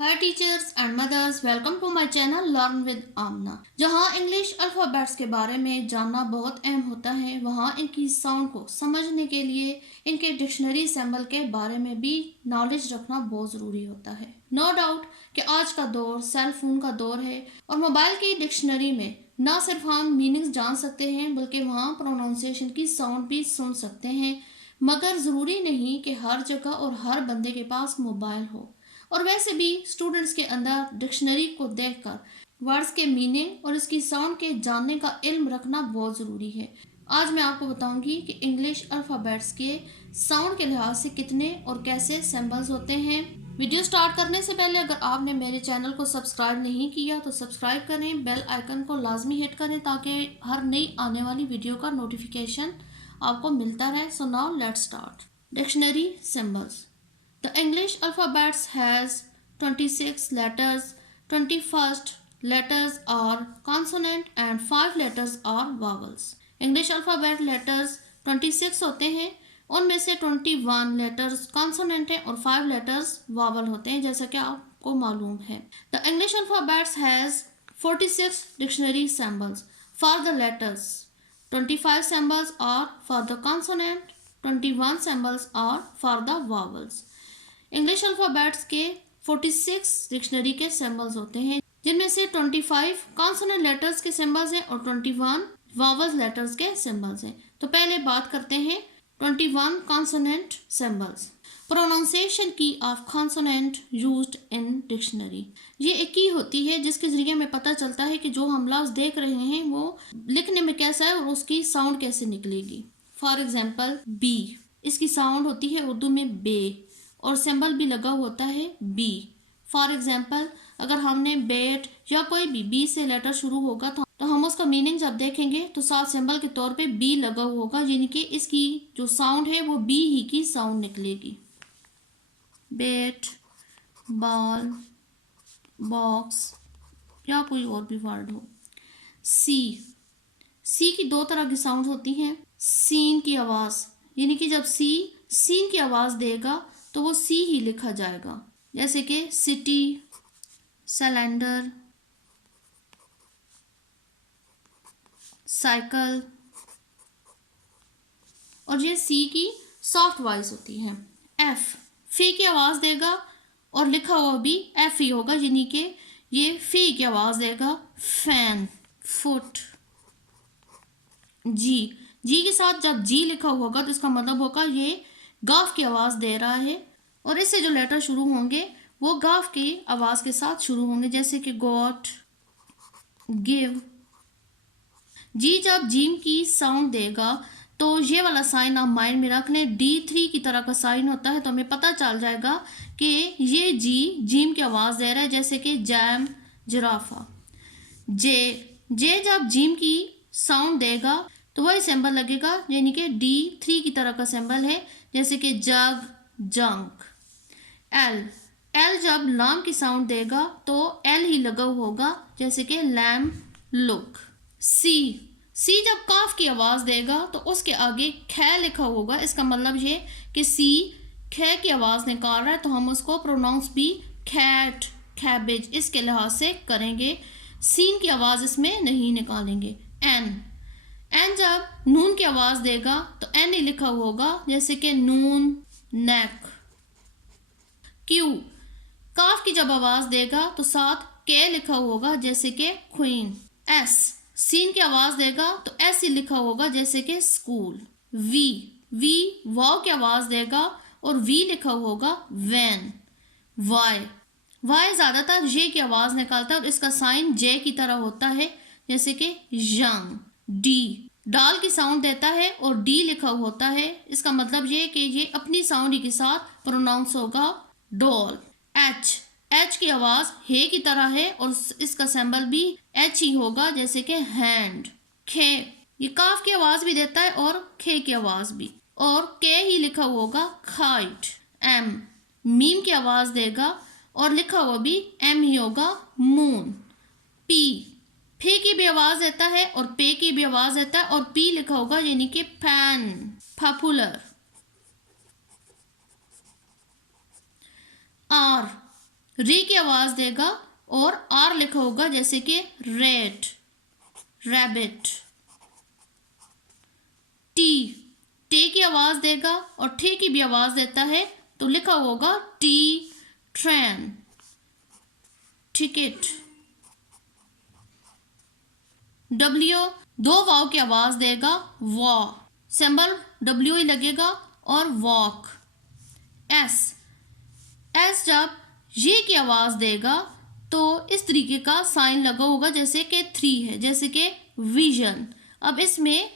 Hi teachers and mothers, welcome to my channel learn with Amna. जहां English alphabets के बारे में जानना बहुत अहम होता है, वहां इनकी साउंड को समझने के लिए इनके डिक्शनरी सिंबल के बारे में भी नॉलेज रखना बहुत ज़रूरी होता है। नो डाउट कि आज का दौर सेल फोन का दौर है और मोबाइल की डिक्शनरी में न सिर्फ हम मीनिंग्स जान सकते हैं बल्कि वहाँ प्रोनाउंसिएशन की साउंड भी सुन सकते हैं। मगर ज़रूरी नहीं कि हर जगह और हर बंदे के पास मोबाइल हो। और वैसे भी स्टूडेंट्स के अंदर डिक्शनरी को देखकर वर्ड्स के मीनिंग और इसकी साउंड के जानने का इल्म रखना बहुत ज़रूरी है। आज मैं आपको बताऊंगी कि इंग्लिश अल्फ़ाबेट्स के साउंड के लिहाज से कितने और कैसे सिंबल्स होते हैं। वीडियो स्टार्ट करने से पहले अगर आपने मेरे चैनल को सब्सक्राइब नहीं किया तो सब्सक्राइब करें, बेल आइकन को लाजमी हिट करें ताकि हर नई आने वाली वीडियो का नोटिफिकेशन आपको मिलता रहे। So now let's start. Dictionary symbols. The English alphabet has 26 letters. 21st letters are consonant and 5 letters are vowels. English alphabet letters 26 होते हैं, उनमें से 21 letters consonant हैं और 5 letters vowel होते हैं, जैसा कि आपको मालूम है। The English alphabet has 46 dictionary symbols for the letters. 25 symbols are for the consonant. 21 symbols are for the vowels. English alphabets के 46 डिक्शनरी के सिंबल्स होते हैं, जिनमें से 25 कॉन्सोनेंट लेटर्स के सिंबल्स हैं और 21 वावल लेटर्स के सिंबल्स हैं। तो पहले बात करते हैं 21 कॉन्सोनेंट सिंबल्स। प्रोनाउंसिएशन की of consonant used in dictionary. ये एक की होती है जिसके जरिए हमें पता चलता है कि जो हम लफ्ज़ देख रहे हैं वो लिखने में कैसा है और उसकी साउंड कैसे निकलेगी। फॉर एग्जाम्पल बी, इसकी साउंड होती है उर्दू में बे और सिंबल भी लगा होता है बी। फॉर एग्जाम्पल अगर हमने बेट या कोई भी बी से लेटर शुरू होगा तो हम उसका मीनिंग जब देखेंगे तो साथ सिंबल के तौर पे बी लगा होगा, यानी कि इसकी जो साउंड है वो बी ही की साउंड निकलेगी। बेट, बॉल, बॉक्स या कोई और भी वर्ड हो। सी, सी की दो तरह की साउंड होती हैं। सीन की आवाज़, यानी कि जब सी सीन की आवाज़ देगा तो वो सी ही लिखा जाएगा, जैसे कि सिटी, सिलेंडर, साइकिल। और ये सी की सॉफ्ट वॉइस होती है। एफ, फी की आवाज़ देगा और लिखा हुआ भी एफ ही होगा, यानी कि ये फी की आवाज़ देगा। Fan, foot. जी, जी के साथ जब जी लिखा होगा तो इसका मतलब होगा ये गाफ की आवाज़ दे रहा है और इससे जो लेटर शुरू होंगे वो गाफ की आवाज़ के साथ शुरू होंगे, जैसे कि गॉट, गिव। जी जब जीम की साउंड देगा तो ये वाला साइन आप माइंड में रख लें, D3 की तरह का साइन होता है, तो हमें पता चल जाएगा कि ये जी जीम की आवाज़ दे रहा है, जैसे कि जैम, जिराफा। जे जब जीम की साउंड देगा तो वही सिंबल लगेगा, यानी कि D3 की तरह का सिंबल है, जैसे कि जग, जंक। एल जब लाम की साउंड देगा तो एल ही लगा होगा, जैसे कि लैम, लुक। सी जब काफ की आवाज़ देगा तो उसके आगे ख लिखा होगा, इसका मतलब ये कि सी ख की आवाज़ निकाल रहा है, तो हम उसको प्रोनाउंस भी खैट, कैबेज इसके लिहाज से करेंगे, सीन की आवाज़ इसमें नहीं निकालेंगे। एन जब नून की आवाज़ देगा तो एन ही लिखा होगा, जैसे कि नून, नेक। क्यू, काफ की जब आवाज़ देगा तो साथ के लिखा होगा, जैसे कि क्वीन। एस, सीन की आवाज़ देगा तो एस ही लिखा होगा, जैसे कि स्कूल। वी वाव की आवाज़ देगा और वी लिखा होगा, वैन। वाई ज़्यादातर जे की आवाज़ निकालता है और इसका साइन जे की तरह होता है, जैसे कि यंग। डी, डाल की साउंड देता है और डी लिखा होता है, इसका मतलब ये कि ये अपनी साउंड के साथ प्रोनाउंस होगा, डॉल। एच की आवाज़ हे की तरह है और इसका सिंबल भी एच ही होगा, जैसे कि हैंड। खे, ये काफ की आवाज़ भी देता है और खे की आवाज़ भी, और के ही लिखा होगा, खाइट। एम, मीम की आवाज़ देगा और लिखा हुआ भी एम ही होगा, मून। पी, फे की भी आवाज़ देता है और पे की भी आवाज़ देता है और पी लिखा होगा, यानी कि पैन, पॉपुलर। आर, री की आवाज देगा और आर लिखा होगा, जैसे कि रेड, रैबिट। टी, टे की आवाज देगा और ठे की भी आवाज देता है, तो लिखा होगा टी, ट्रेन, टिकट। डब्ल्यू, दो वाव की आवाज देगा, वॉ, सिंबल डब्ल्यू ही लगेगा, और वॉक। एस, एस जब ये की आवाज देगा तो इस तरीके का साइन लगा होगा, जैसे कि 3 है, जैसे कि विजन। अब इसमें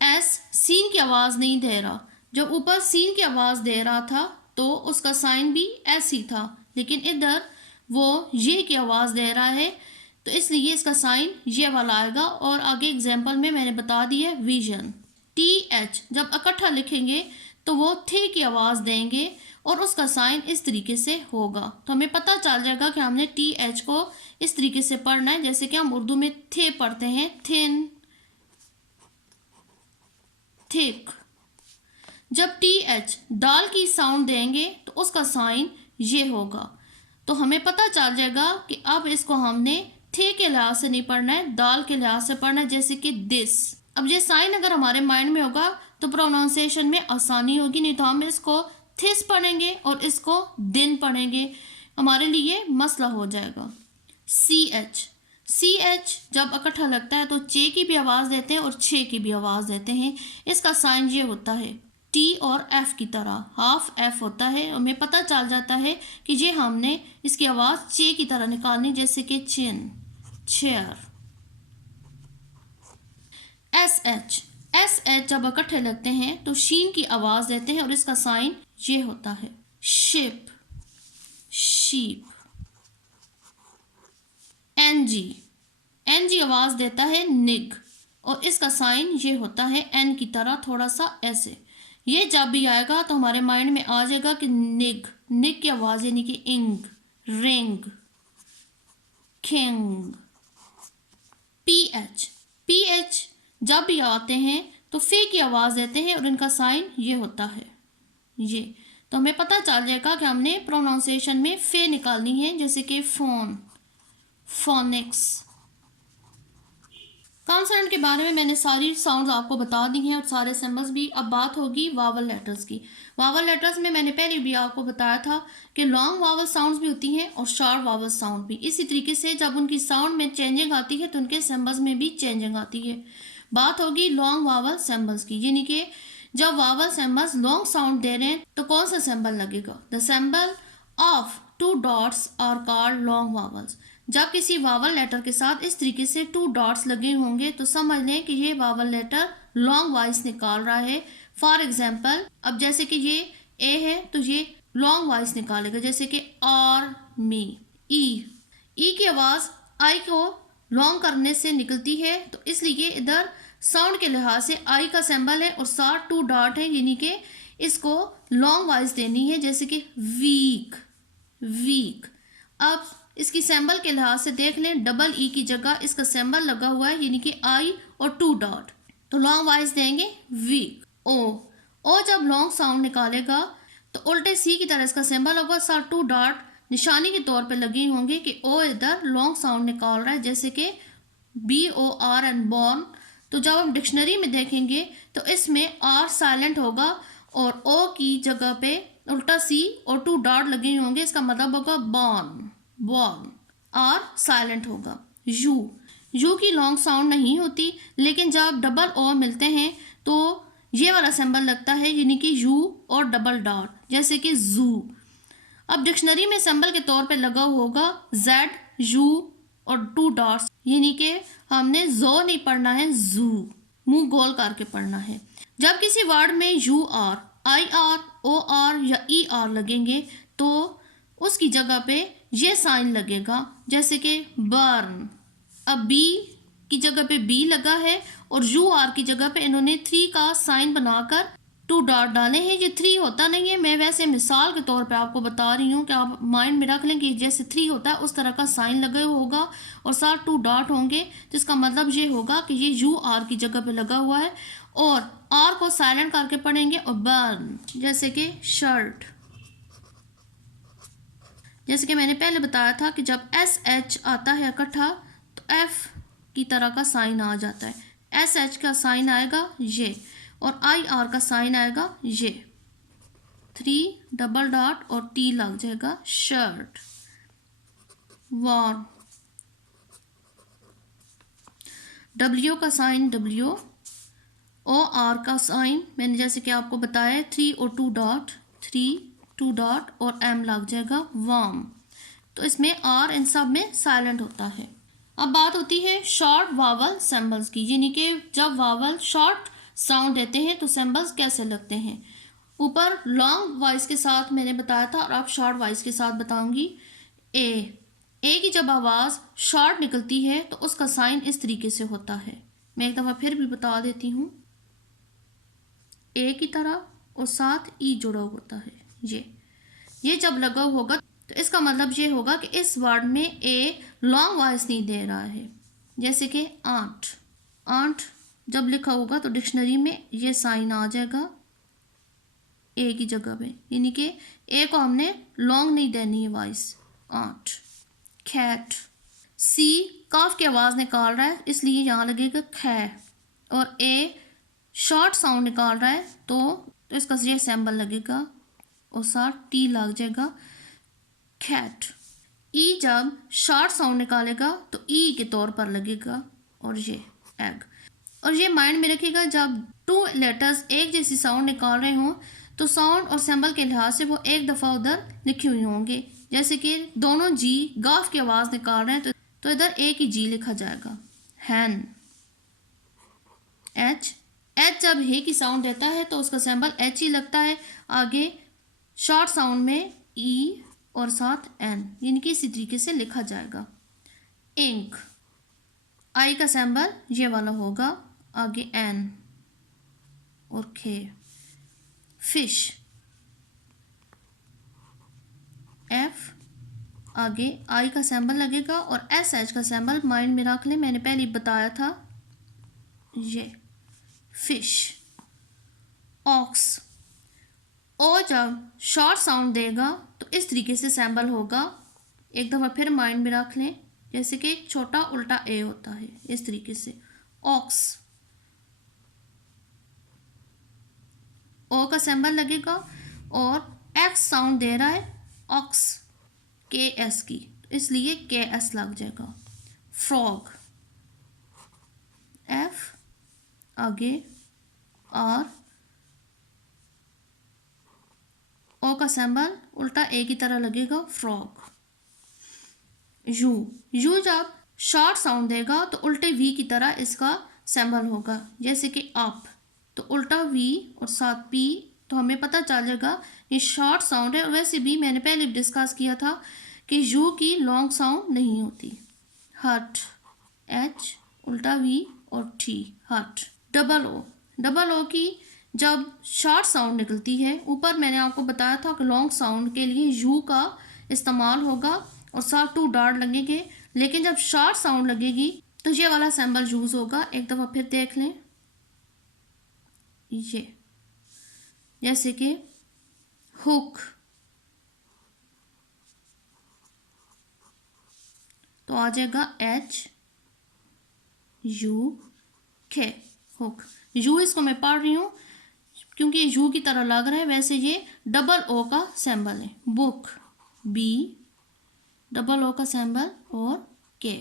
एस सीन की आवाज नहीं दे रहा, जब ऊपर सीन की आवाज दे रहा था तो उसका साइन भी एस ही था, लेकिन इधर वो ये की आवाज दे रहा है, तो इसलिए इसका साइन ये वाला आएगा। और आगे एग्जाम्पल में मैंने बता दिया है विजन। टी एच जब इकट्ठा लिखेंगे तो वो थे की आवाज देंगे और उसका साइन इस तरीके से होगा, तो हमें पता चल जाएगा कि हमने टी एच को इस तरीके से पढ़ना है, जैसे कि हम उर्दू में थे पढ़ते हैं, थिन, थिक। जब टी एच दाल की साउंड देंगे तो उसका साइन ये होगा, तो हमें पता चल जाएगा कि अब इसको हमने थे के लिहाज से नहीं पढ़ना है, दाल के लिहाज से पढ़ना है, जैसे कि दिस। अब ये साइन अगर हमारे माइंड में होगा तो प्रोनाउंसिएशन में आसानी होगी, नहीं तो हम इसको थिस पढ़ेंगे और इसको दिन पढ़ेंगे, हमारे लिए मसला हो जाएगा। सी एच, सी एच जब इकट्ठा लगता है तो चे की भी आवाज़ देते हैं और छे की भी आवाज़ देते हैं, इसका साइन ये होता है टी और एफ की तरह, हाफ एफ होता है। हमें पता चल जाता है कि ये हमने इसकी आवाज़ चे की तरह निकालनी, जैसे कि chin, chair. S H, S H जब इकट्ठे लगते हैं तो शीन की आवाज़ देते हैं और इसका साइन ये होता है ship, sheep. N G, N G आवाज़ देता है निग और इसका साइन ये होता है एन की तरह, थोड़ा सा ऐसे। ये जब भी आएगा तो हमारे माइंड में आ जाएगा कि निग, निग की आवाज़ यानी कि इंग, ring, king. P H, P H जब भी आते हैं तो फे की आवाज़ देते हैं और इनका साइन ये होता है ये, तो हमें पता चल जाएगा कि हमने प्रोनाउंसिएशन में फे निकालनी है, जैसे कि फोन, फोनिक्स। कॉन्सोनेंट के बारे में मैंने सारी साउंड्स आपको बता दी हैं और सारे सिंबल्स भी। अब बात होगी वावल लेटर्स की। वावल लेटर्स में मैंने पहले भी आपको बताया था कि लॉन्ग वावल साउंड्स भी होती हैं और शॉर्ट वावल साउंड भी। इसी तरीके से जब उनकी साउंड में चेंजिंग आती है तो उनके सिंबल्स में भी चेंजिंग आती है। बात होगी लॉन्ग वावल सिंबल्स की, यानी कि जब वावल सिंबल्स लॉन्ग साउंड दे रहे हैं तो कौन सा सिंबल लगेगा। The symbol of 2 dots are called long vowels. जब किसी वावल लेटर के साथ इस तरीके से 2 डॉट्स लगे होंगे तो समझ लें कि ये वावल लेटर लॉन्ग वॉइस निकाल रहा है। फॉर एग्जाम्पल, अब जैसे कि ये ए है तो ये लॉन्ग वॉइस निकालेगा, जैसे कि आर मी। ई की आवाज़ आई को लॉन्ग करने से निकलती है, तो इसलिए इधर साउंड के लिहाज से आई का सिंबल है और साथ 2 डॉट है, यानी कि इसको लॉन्ग वॉइस देनी है, जैसे कि वीक, वीक। अब इसकी सिंबल के लिहाज से देख लें, डबल ई की जगह इसका सिंबल लगा हुआ है, यानी कि आई और 2 डॉट, तो लॉन्ग वॉइस देंगे वीक। ओ जब लॉन्ग साउंड निकालेगा तो उल्टे सी की तरह इसका सिंबल होगा, साथ 2 डॉट निशानी के तौर पे लगे होंगे कि ओ इधर लॉन्ग साउंड निकाल रहा है, जैसे कि BOR एंड बॉर्न। तो जब हम डिक्शनरी में देखेंगे तो इसमें आर साइलेंट होगा और ओ की जगह पे उल्टा सी और 2 डॉट लगे होंगे, इसका मतलब होगा बॉर्न, बॉर्न। आर साइलेंट होगा। यू की लॉन्ग साउंड नहीं होती, लेकिन जब डबल ओ मिलते हैं तो ये वाला सिंबल लगता है, यानी कि यू और डबल डॉट, जैसे कि जू। अब डिक्शनरी में सिंबल के तौर पे लगा होगा जेड, यू और 2 डॉट्स, यानी कि हमने जो नहीं पढ़ना है, जू, मुंह गोल करके पढ़ना है। जब किसी वर्ड में U R, I R, O R या ई आर लगेंगे तो उसकी जगह पे ये साइन लगेगा, जैसे कि बर्न। अब बी की जगह पे बी लगा है और यू आर की जगह पे इन्होंने 3 का साइन बनाकर 2 डॉट डाले हैं। ये 3 होता नहीं है, मैं वैसे मिसाल के तौर पे आपको बता रही हूँ कि आप माइंड में रख लें कि जैसे 3 होता है उस तरह का साइन लगा होगा और साथ 2 डॉट होंगे, तो इसका मतलब ये होगा कि ये यू आर की जगह पे लगा हुआ है और आर को साइलेंट करके पढ़ेंगे और बर्न, जैसे कि शर्ट। जैसे कि मैंने पहले बताया था कि जब एस एच आता है इकट्ठा तो एफ की तरह का साइन आ जाता है। एस एच का साइन आएगा ये और आई आर का साइन आएगा ये, 3 डबल डॉट और टी लग जाएगा शर्ट, वार्म। डब्ल्यू का साइन डब्ल्यू, ओ आर का साइन मैंने जैसे कि आपको बताया 3 और 2 डॉट, 3 2 डॉट और एम लग जाएगा वार्म। तो इसमें आर इन सब में साइलेंट होता है। अब बात होती है शॉर्ट वावल सिंबल्स की, यानी कि जब वावल शॉर्ट साउंड देते हैं तो सिंबल्स कैसे लगते हैं। ऊपर लॉन्ग वॉइस के साथ मैंने बताया था और अब शॉर्ट वॉइस के साथ बताऊंगी। ए की जब आवाज़ शॉर्ट निकलती है तो उसका साइन इस तरीके से होता है। मैं एक दफ़ा फिर भी बता देती हूँ, ए की तरह और साथ ई जुड़ा होता है। ये जब लगा होगा तो इसका मतलब ये होगा कि इस वर्ड में ए लॉन्ग वॉइस नहीं दे रहा है। जैसे कि आंट, आंट जब लिखा होगा तो डिक्शनरी में ये साइन आ जाएगा ए की जगह पे, यानी कि ए को हमने लॉन्ग नहीं देनी है वॉइस। आंट, कैट, सी काफ की आवाज़ निकाल रहा है इसलिए यहाँ लगेगा खे, और ए शॉर्ट साउंड निकाल रहा है तो इसका ये सिंबल लगेगा और साथ टी लग जाएगा कैट। ई जब शॉर्ट साउंड निकालेगा तो ई के तौर पर लगेगा और ये एग। और ये माइंड में रखिएगा, जब 2 लेटर्स एक जैसी साउंड निकाल रहे हों तो साउंड और सिंबल के लिहाज से वो एक दफ़ा उधर लिखे हुए होंगे। जैसे कि दोनों जी गाफ की आवाज़ निकाल रहे हैं तो इधर एक ही जी लिखा जाएगा, हैन। एच जब हे की साउंड देता है तो उसका सिंबल एच ही लगता है। आगे शॉर्ट साउंड में ई और साथ एन, यानी कि इसी तरीके से लिखा जाएगा। इंक, आई का सिंबल ये वाला होगा, आगे एन और खे। फिश, एफ, आगे आई का सिंबल लगेगा और एस एच का सिंबल माइंड में रख लें, मैंने पहले बताया था ये फिश। ऑक्स, ओ जब शॉर्ट साउंड देगा तो इस तरीके से सिंबल होगा। एक दफ़ा फिर माइंड में रख लें, जैसे कि एक छोटा उल्टा ए होता है इस तरीके से। ऑक्स, ओ का सिंबल लगेगा और एक्स साउंड दे रहा है ऑक्स के एस की, इसलिए के एस लग जाएगा। फ्रॉग, एफ, आगे आर, ओ का सिंबल उल्टा ए की तरह लगेगा फ्रॉग। यू जब शॉर्ट साउंड देगा तो उल्टे वी की तरह इसका सिंबल होगा। जैसे कि अप तो उल्टा वी और साथ पी, तो हमें पता चल जाएगा ये शॉर्ट साउंड है। और वैसे भी मैंने पहले डिस्कस किया था कि यू की लॉन्ग साउंड नहीं होती। हट, एच उल्टा वी और टी, हट। डबल ओ की जब शॉर्ट साउंड निकलती है, ऊपर मैंने आपको बताया था कि लॉन्ग साउंड के लिए यू का इस्तेमाल होगा और साथ 2 डॉट लगेंगे, लेकिन जब शॉर्ट साउंड लगेगी तो ये वाला सिंबल यूज़ होगा। एक दफ़ा फिर देख लें, ये जैसे कि हुक, तो आ जाएगा एच यू के, हुक। यू इसको मैं पढ़ रही हूँ क्योंकि ये यू की तरह लग रहा है, वैसे ये डबल ओ का सिंबल है। बुक, बी, डबल ओ का सिंबल और के।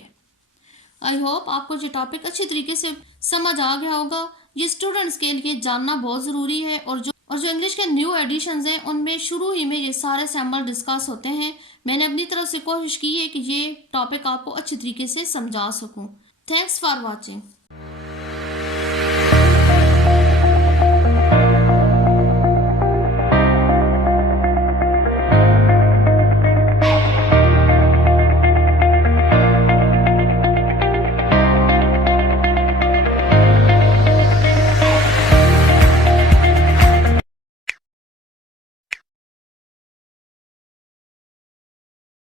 आई होप आपको ये टॉपिक अच्छी तरीके से समझ आ गया होगा। ये स्टूडेंट्स के लिए जानना बहुत ज़रूरी है, और जो इंग्लिश के न्यू एडिशंस हैं उनमें शुरू ही में ये सारे सिंबल डिस्कस होते हैं। मैंने अपनी तरफ से कोशिश की है कि ये टॉपिक आपको अच्छी तरीके से समझा सकूं। Thanks for watching.